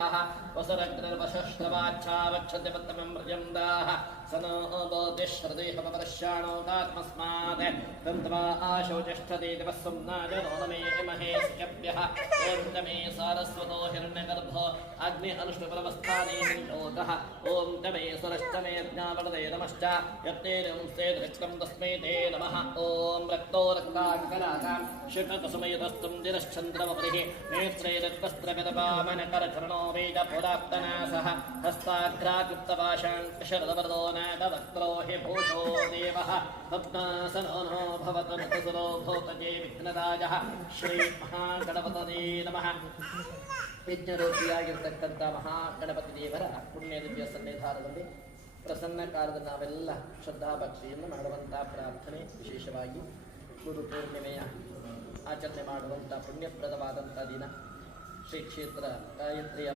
वसरग्रवशश्रवाच्छावच्छद्यपत्तमं व्रजन्दाः स नो बोधिश्रदेहपरश्चाणोतात्मस्मात् तन्त्वा आशौचष्ठते दिवस्सं नाजनो न मे महे सुचभ्यः ॐ तमे सारस्वतो हिरण्यगर्भो अग्नि अनुष्णुपरवस्थाने लोकः ॐ तमे स्वरश्च मे ज्ञापडते नमश्च यत्तेन दृष्टं तस्मै ते नमः ॐ रक्तो रक्ताङ्कलाकां षट्कसुमयुतस्तं दिनश्चन्द्रमपरिः नेत्रे रक्तस्त्रगतपावनकरचरणो वेदपुराप्तनासः हस्ताग्राकृप्तपाशाङ्कशरदवरदो नागवक्त्रो हि भूषो देवः भक्तासनो नो भवतु नतसुरो भूतजे विघ्नराजः ಶ್ರೀಮಹಾಗಣಪತನೇ ನಮಃ. ಯಜ್ಞರೂಪಿಯಾಗಿರ್ತಕ್ಕಂಥ ಮಹಾಗಣಪತಿ ದೇವರ ಪುಣ್ಯ ದಿವ್ಯ ಸನ್ನಿಧಾನದಲ್ಲಿ ಪ್ರಸನ್ನ ಕಾಲದ ನಾವೆಲ್ಲ ಶ್ರದ್ಧಾಭಕ್ತಿಯನ್ನು ಮಾಡುವಂಥ ಪ್ರಾರ್ಥನೆ, ವಿಶೇಷವಾಗಿ ಗುರು ಪೂರ್ಣಿಮೆಯ ಆಚರಣೆ ಮಾಡುವಂಥ ಪುಣ್ಯಪ್ರದವಾದಂಥ ದಿನ ಶ್ರೀ ಕ್ಷೇತ್ರ ಗಾಯತ್ರಿಯ